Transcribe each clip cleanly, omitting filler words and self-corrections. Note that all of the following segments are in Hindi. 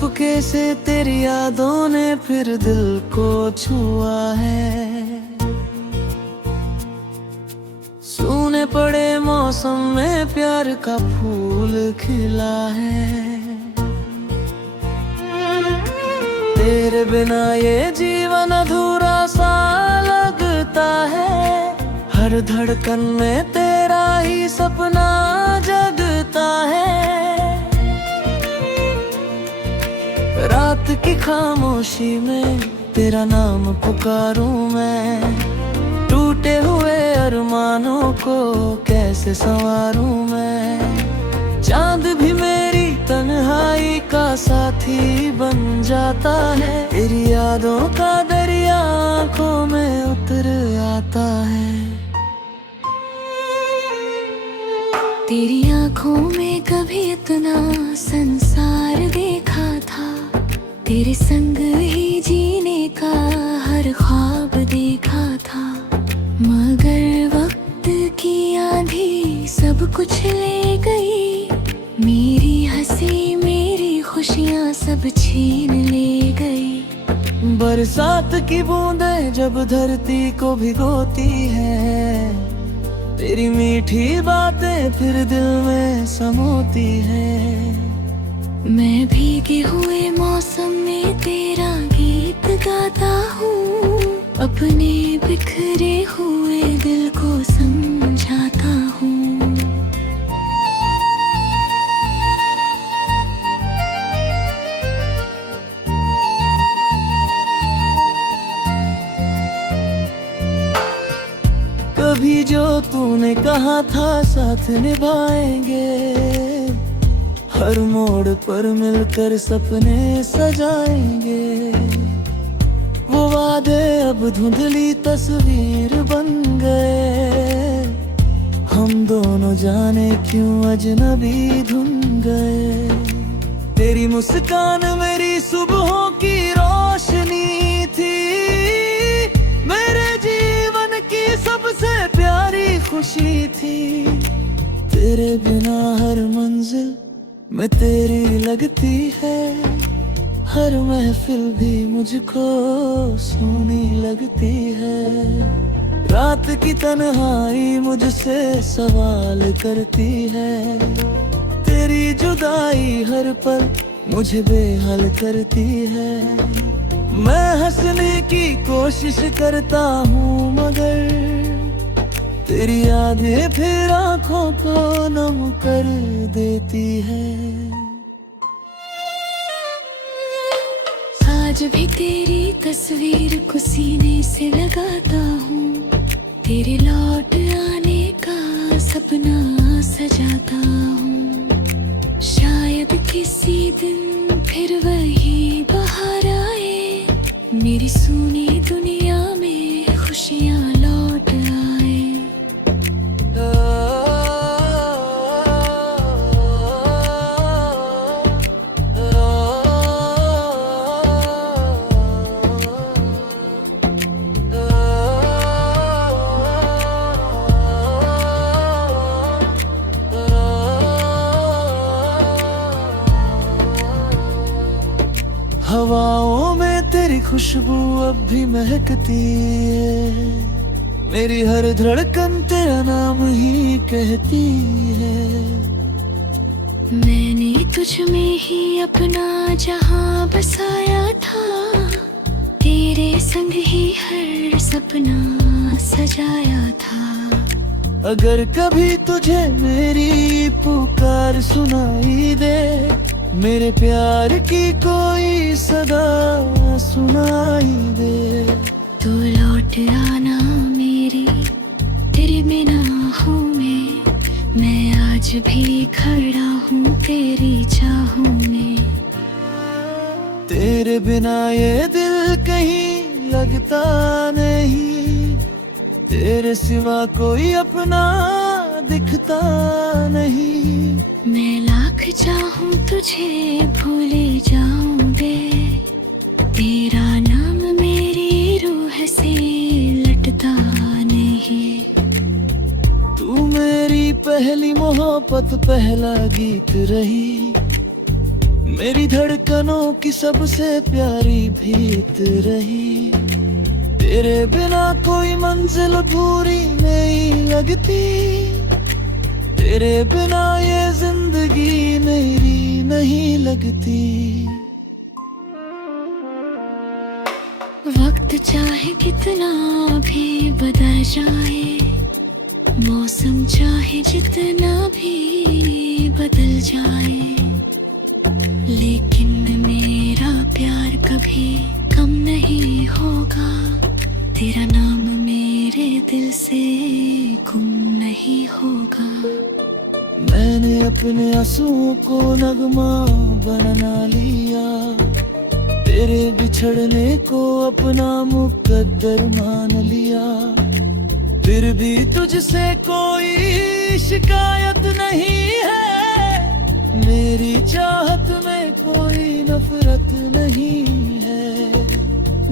चुपके से तेरी यादों ने फिर दिल को छुआ है। सूने पड़े मौसम में प्यार का फूल खिला है। तेरे बिना ये जीवन अधूरा सा लगता है। हर धड़कन में तेरा ही सपना जगता है। रात की खामोशी में तेरा नाम पुकारूं मैं। टूटे हुए अरमानों को कैसे संवारूं मैं। चांद भी मेरी तन्हाई का साथी बन जाता है। तेरी यादों का दरिया आंखों में उतर आता है। तेरी आंखों में कभी इतना संसार देखा था। तेरे संग ही जीने का हर ख्वाब देखा था। मगर वक्त की आंधी सब कुछ ले गई। मेरी हंसी मेरी खुशियाँ सब छीन ले गई। बरसात की बूंदें जब धरती को भिगोती है। तेरी मीठी बातें फिर दिल में समोती है। मैं भीगे हुए मौसम में तेरा गीत गाता हूँ। अपने बिखरे हुए दिल को समझाता हूँ। कभी जो तूने कहा था साथ निभाएंगे। हर मोड़ पर मिलकर सपने सजाएंगे। वो वादे अब धुंधली तस्वीर बन गए। हम दोनों जाने क्यों अजनबी धुन गए। तेरी मुस्कान मेरी सुबहों की रोशनी थी। मेरे जीवन की सबसे प्यारी खुशी थी। तेरे बिना हर मंजिल में तेरी लगती है। हर महफिल भी मुझको सोनी लगती है। रात की तन्हाई मुझसे सवाल करती है। तेरी जुदाई हर पल मुझे बेहाल करती है। मैं हंसने की कोशिश करता हूँ मगर तेरी यादें फिर आंखों को नम कर देती है। आज भी तेरी तस्वीर को सीने से लगाता हूँ। तेरे लौट आने का सपना सजाता हूँ। शायद किसी दिन फिर वही बहार आए। मेरी सुनी दुनिया में खुशियाँ लौट आए। हवाओं में तेरी खुशबू अब भी महकती है। मेरी हर धड़कन तेरा नाम ही कहती है। मैंने तुझ में ही अपना जहां बसाया था। तेरे संग ही हर सपना सजाया था। अगर कभी तुझे मेरी पुकार सुनाई दे। मेरे प्यार की कोई सदा सुनाई दे। तू लौट आना मेरी तेरे निगाहों में। मैं आज भी खड़ा हूँ तेरी चाहों में। तेरे बिना ये दिल कहीं लगता नहीं। तेरे सिवा कोई अपना दिखता नहीं। मैं लाख चाहूँ तुझे भूले जाऊं बे। तेरा नाम मेरी रूह से लटता नहीं। तू मेरी पहली मोहब्बत पहला गीत रही। मेरी धड़कनों की सबसे प्यारी भीत रही। तेरे बिना कोई मंजिल पूरी नहीं लगती, तेरे बिना ये जिंदगी मेरी नहीं लगती। वक्त चाहे कितना भी बदल जाए, मौसम चाहे जितना भी बदल जाए, लेकिन मेरा प्यार कभी कम नहीं होगा। तेरा नाम मेरे दिल से गुम नहीं होगा। मैंने अपने आंसुओं को नगमा बना लिया, तेरे बिछड़ने को अपना मुकद्दर मान लिया। फिर भी तुझसे कोई शिकायत नहीं है, मेरी चाहत में कोई नफरत नहीं है।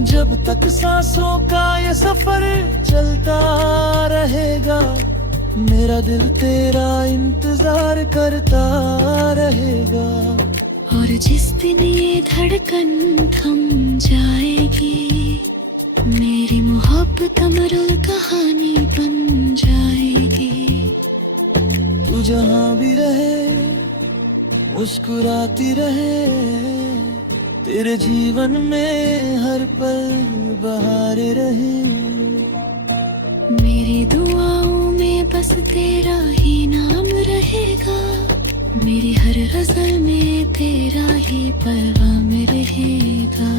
जब तक सांसों का ये सफर चलता रहेगा, मेरा दिल तेरा इंतजार करता रहेगा। और जिस दिन ये धड़कन थम जाएगी, मेरी मोहब्बत अमर कहानी बन जाएगी। तू जहाँ भी रहे मुस्कुराती रहे, तेरे जीवन में हर पल बहार रहे। मेरी दुआओं में बस तेरा ही नाम रहेगा, मेरी हर गजल में तेरा ही पैगाम रहेगा।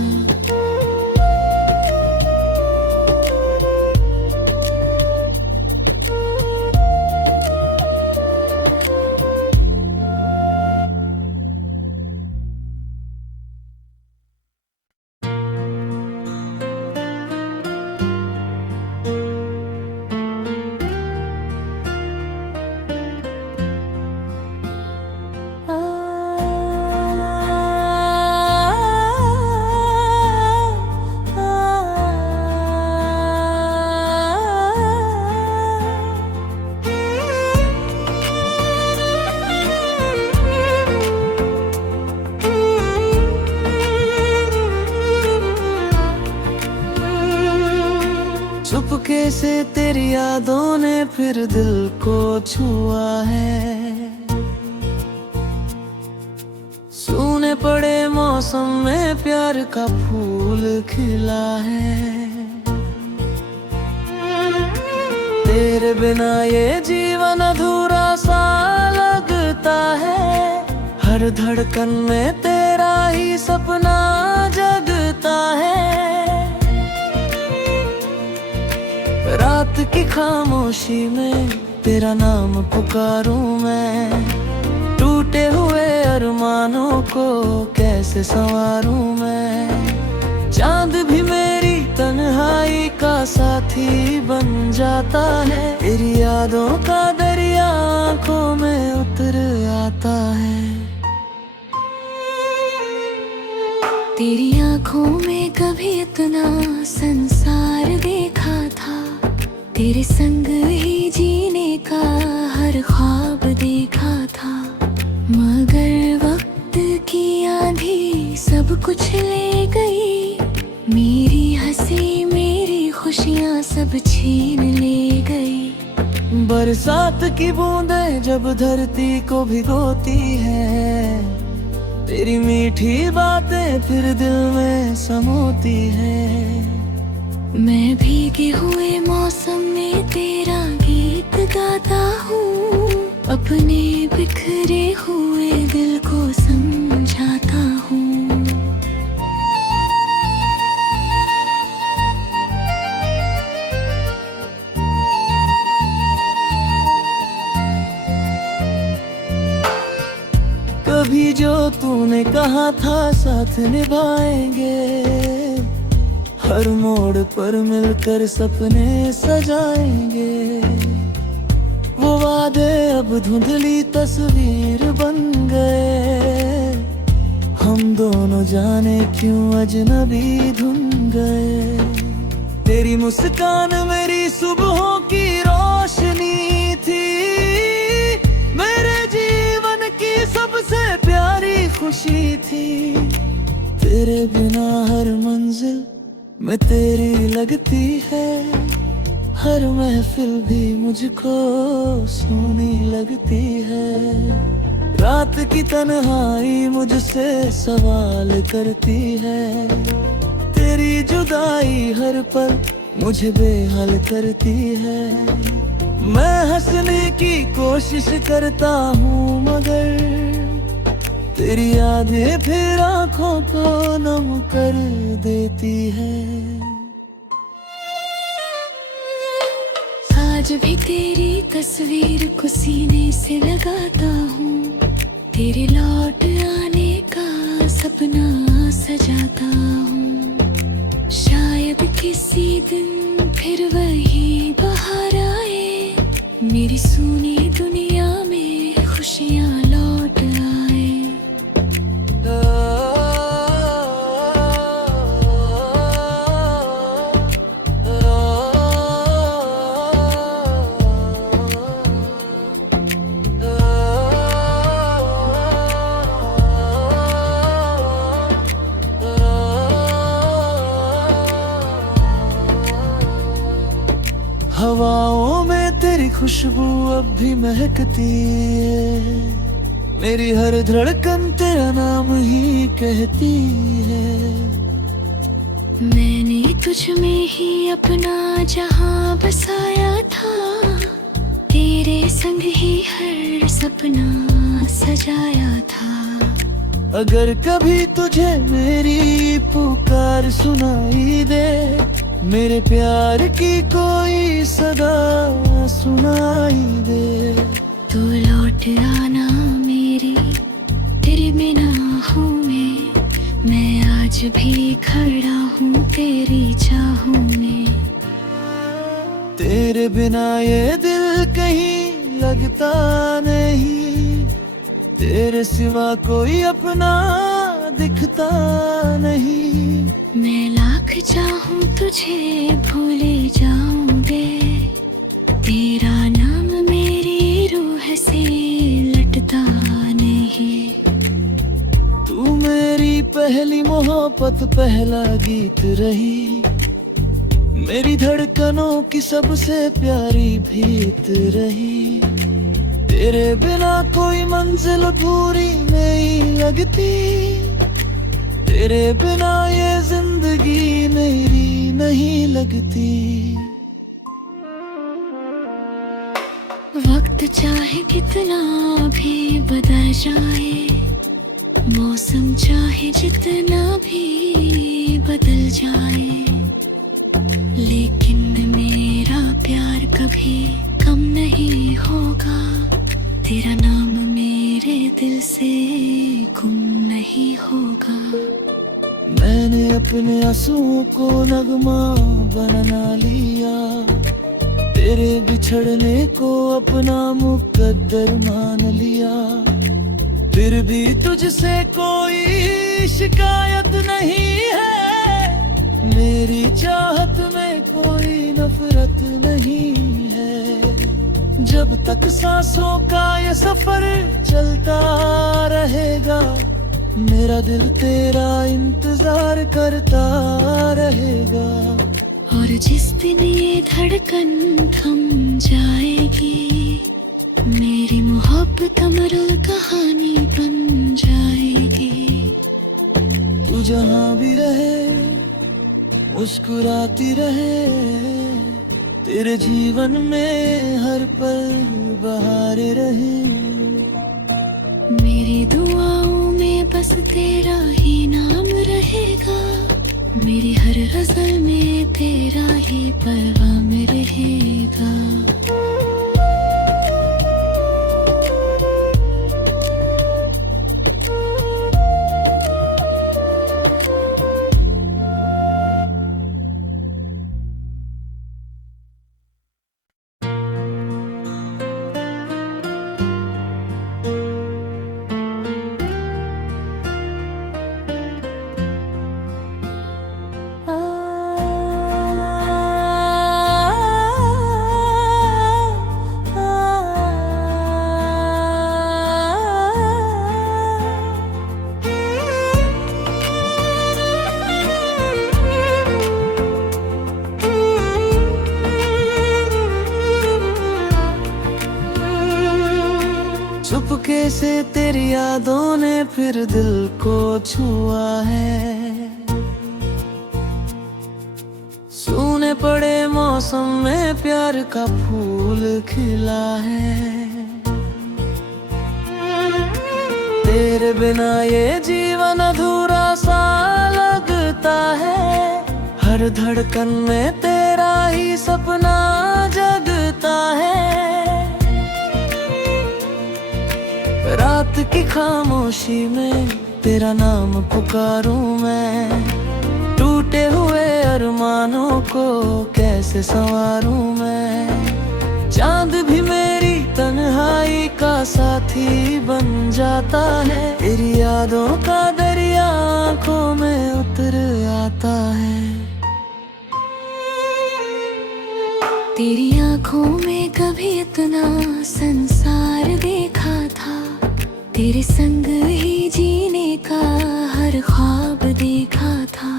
चुपके से तेरी यादों ने फिर दिल को छुआ है। सूने पड़े मौसम में प्यार का फूल खिला है। तेरे बिना ये जीवन अधूरा सा लगता है, हर धड़कन में तेरा ही सपना जगता है। रात की खामोशी में तेरा नाम पुकारूं मैं, टूटे हुए अरमानों को कैसे संवारूं मैं। चांद भी मेरी तन्हाई का साथी बन जाता है, तेरी यादों का दरिया आंखों में उतर आता है। तेरी आंखों में कभी इतना संसार देखा था, तेरे संग ही जीने का हर ख्वाब देखा था। मगर वक्त की आंधी सब कुछ ले गई, मेरी हंसी मेरी खुशियाँ सब छीन ले गई। बरसात की बूंदें जब धरती को भिगोती है, तेरी मीठी बातें फिर दिल में समोती है। मैं भीगे हुए मौसम में तेरा गीत गाता हूँ, अपने बिखरे हुए दिल को समझाता हूँ। कभी जो तूने कहा था साथ निभाएंगे, हर मोड़ पर मिलकर सपने सजाएंगे। वो वादे अब धुंधली तस्वीर बन गए, हम दोनों जाने क्यों अजनबी धुन गए। तेरी मुस्कान मेरी सुबहों की रोशनी थी, मेरे जीवन की सबसे प्यारी खुशी खामोशी थी। तेरे बिना हर मंजिल में तेरी लगती है, हर महफिल भी मुझको सोनी लगती है। रात की तन्हाई मुझसे सवाल करती है, तेरी जुदाई हर पल मुझे बेहाल करती है। मैं हंसने की कोशिश करता हूँ मगर तेरी यादें फिर आंखों को नम कर देती है। आज भी तेरी तस्वीर को सीने से लगाता हूँ, तेरे लौट आने का सपना सजाता हूँ। शायद किसी दिन फिर वही बहार आए, मेरी सुनी दुनिया में खुशियाँ लौट आए। हवाओं में तेरी खुशबू अब भी महकती है, मेरी हर धड़कन तेरा नाम ही कहती है। मैंने तुझ में ही अपना जहां बसाया था, तेरे संग ही हर सपना सजाया था। अगर कभी तुझे मेरी पुकार सुनाई दे, मेरे प्यार की कोई सदा सुनाई दे, तो लौट आना मेरी तेरे निगाहों में। मैं आज भी खड़ा हूँ तेरी चाहों में। तेरे बिना ये दिल कहीं लगता नहीं, तेरे सिवा कोई अपना दिखता नहीं। मैं लाख चाहूं तुझे भूले जाऊंगे, तेरा नाम मेरी रूह से लटता नहीं। तू मेरी पहली मोहब्बत, पहला गीत रही, मेरी धड़कनों की सबसे प्यारी भीत रही। तेरे बिना कोई मंजिल पूरी नहीं लगती, तेरे बिना ये जिंदगी मेरी नहीं लगती। वक्त चाहे कितना भी बदल जाए, मौसम चाहे जितना भी बदल जाए, लेकिन मेरा प्यार कभी कम नहीं होगा। तेरा नाम मेरे दिल से गुम नहीं होगा। मैंने अपने आंसुओं को नगमा बना लिया, तेरे बिछड़ने को अपना मुकद्दर मान लिया। फिर भी तुझसे कोई शिकायत नहीं है, मेरी चाहत में कोई नफरत नहीं है। जब तक सांसों का ये सफर चलता रहेगा, मेरा दिल तेरा इंतजार करता रहेगा। और जिस दिन ये धड़कन थम जाएगी, मेरी मोहब्बत अमर कहानी बन जाएगी। तू जहाँ भी रहे मुस्कुराती रहे, तेरे जीवन में हर पल बहार रहे। मेरी दुआओं में बस तेरा ही नाम रहेगा, मेरी हर गजल में तेरा ही पैगाम रहेगा। तेरी यादों ने फिर दिल को छुआ है। सूने पड़े मौसम में प्यार का फूल खिला है। तेरे बिना ये जीवन अधूरा सा लगता है। हर धड़कन में तेरा ही सपना जगता है। रात की खामोशी में तेरा नाम पुकारूं मैं। टूटे हुए अरमानों को कैसे संवारूं मैं। चांद भी मेरी तन्हाई का साथी बन जाता है। तेरी यादों का दरिया आंखों में उतर आता है। तेरी आंखों में कभी इतना संसार देखा था। तेरे संग ही जीने का हर ख्वाब देखा था।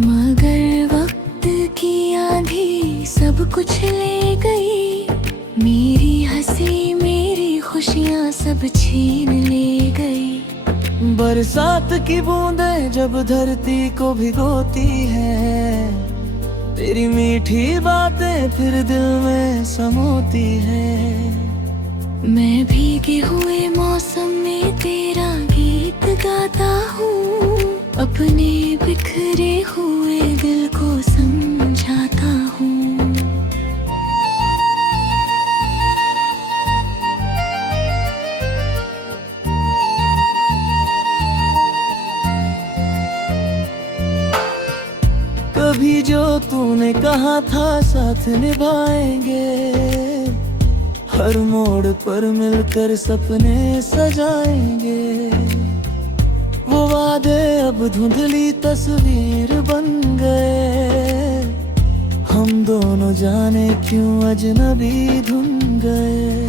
मगर वक्त की आंधी सब कुछ ले गई। मेरी हंसी मेरी खुशियाँ सब छीन ले गई। बरसात की बूंदें जब धरती को भिगोती है। तेरी मीठी बातें फिर दिल में समोती है। मैं भीगे हुए मौसम में तेरा गीत गाता हूँ। अपने बिखरे हुए दिल को समझाता हूँ। कभी जो तूने कहा था साथ निभाएंगे। हर मोड़ पर मिलकर सपने सजाएंगे। वो वादे अब धुंधली तस्वीर बन गए। हम दोनों जाने क्यों अजनबी धुन गए।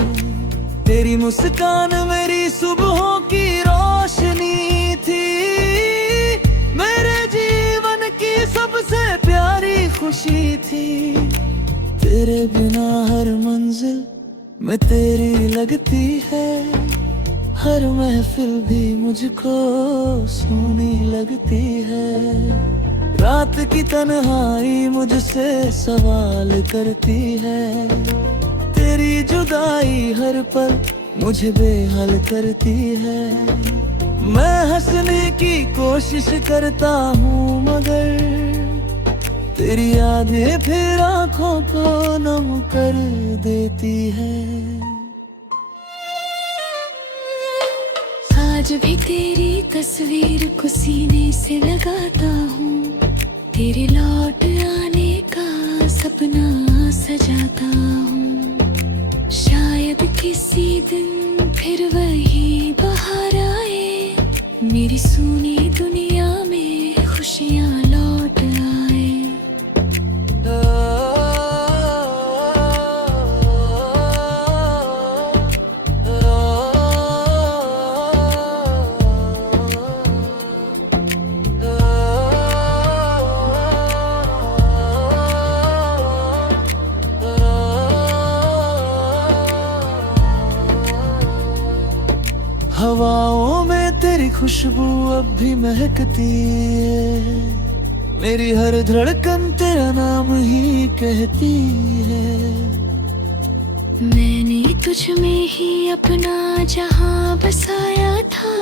तेरी मुस्कान मेरी सुबहों की रोशनी थी। मेरे जीवन की सबसे प्यारी खुशी थी। तेरे बिना हर मंजिल में तेरी लगती है। हर महफिल भी मुझको सूनी लगती है। रात की तन्हाई मुझसे सवाल करती है। तेरी जुदाई हर पल मुझे बेहाल करती है। मैं हंसने की कोशिश करता हूँ मगर तेरी यादें फिर आंखों को नम कर देती है। आज भी तेरी तस्वीर को सीने से लगाता हूँ। तेरे लौट आने का सपना सजाता हूँ। शायद किसी दिन फिर वही बहार आए। मेरी सूनी दुनिया में खुशियाँ लौट आए। हवाओं में तेरी खुशबू अब भी महकती है। मेरी हर धड़कन तेरा नाम ही कहती है। मैंने तुझ में ही अपना जहां बसाया था।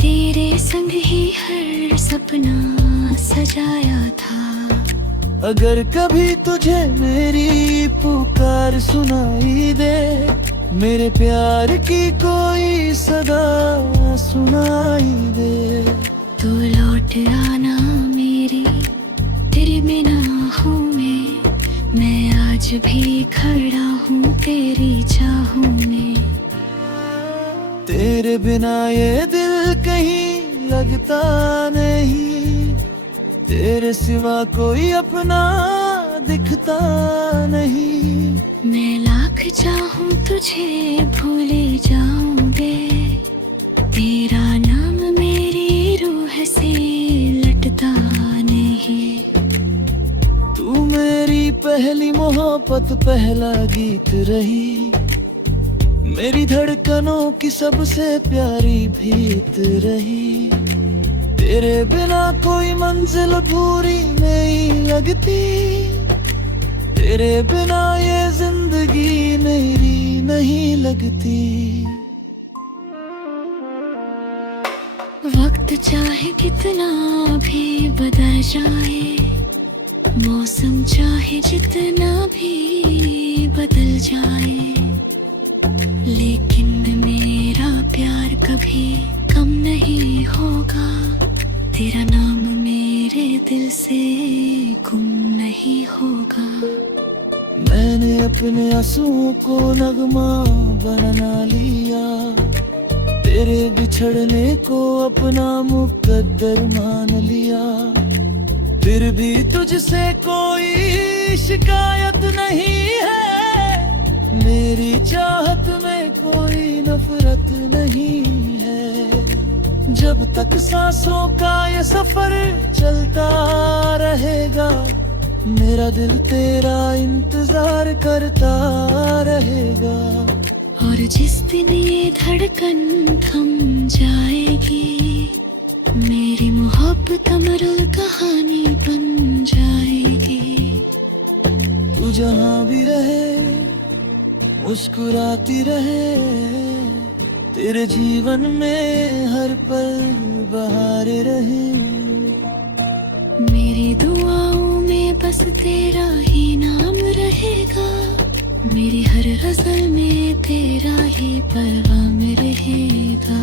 तेरे संग ही हर सपना सजाया था। अगर कभी तुझे मेरी पुकार सुनाई दे। मेरे प्यार की कोई सदा सुनाई दे। तो लौट आना मेरी तेरे निगाहों में। मैं आज भी खड़ा हूँ तेरी चाहों में। तेरे बिना ये दिल कहीं लगता नहीं। तेरे सिवा कोई अपना दिखता नहीं। मैं लाख चाहूं तुझे भूले जाऊंगे। तेरा नाम मेरी रूह से लटता नहीं। तू मेरी पहली मोहब्बत पहला गीत रही। मेरी धड़कनों की सबसे प्यारी भीत रही। तेरे बिना कोई मंजिल पूरी नहीं लगती, तेरे बिना ये जिंदगी मेरी नहीं लगती। वक्त चाहे कितना भी बदल जाए, मौसम चाहे जितना भी बदल जाए, लेकिन मेरा प्यार कभी कम नहीं होगा। तेरा नाम मेरे दिल से गुम नहीं होगा। मैंने अपने आंसुओं को नगमा बना लिया, तेरे बिछड़ने को अपना मुकद्दर मान लिया। फिर भी तुझसे कोई शिकायत नहीं है, मेरी चाहत में कोई नफरत नहीं है। जब तक सांसों का ये सफर चलता रहेगा, मेरा दिल तेरा इंतजार करता रहेगा। और जिस दिन ये धड़कन थम जाएगी, मेरी मोहब्बत अमर कहानी बन जाएगी। तू जहाँ भी रहे मुस्कुराती रहे, तेरे जीवन में हर पल बहार रहे। मेरी दुआओं में बस तेरा ही नाम रहेगा, मेरी हर गजल में तेरा ही पैगाम रहेगा।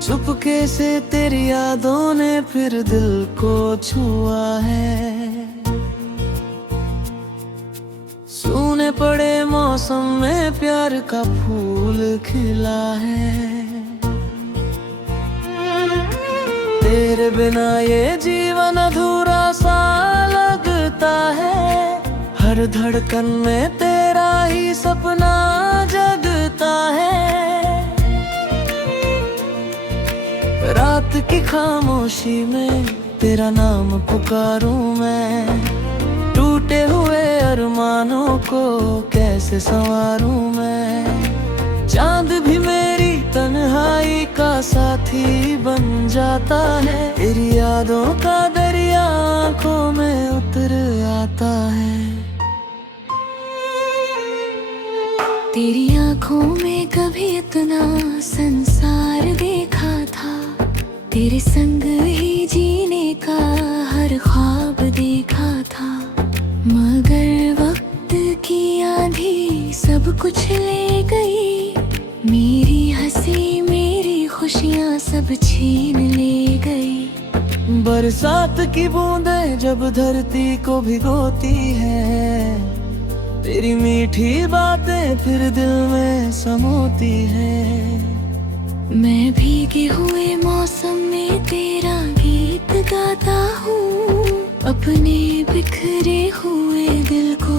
चुपके से तेरी यादों ने फिर दिल को छुआ है। सूने पड़े मौसम में प्यार का फूल खिला है। तेरे बिना ये जीवन अधूरा सा लगता है, हर धड़कन में तेरा ही सपना जगता है। रात की खामोशी में तेरा नाम पुकारूं मैं, टूटे हुए अरमानों को कैसे संवारूं मैं। चांद भी मेरी तन्हाई का साथी बन जाता है, तेरी यादों का दरिया आंखों में उतर आता है। तेरी आंखों में कभी इतना संसार देखा था, तेरे संग ही जीने का हर ख्वाब देखा था। मगर वक्त की आंधी सब कुछ ले गई, मेरी हंसी मेरी खुशियाँ सब छीन ले गई। बरसात की बूंदें जब धरती को भिगोती है, तेरी मीठी बातें फिर दिल में समोती है। मैं भीगे हुए मौसम में तेरा गीत गाता हूँ, अपने बिखरे हुए दिल को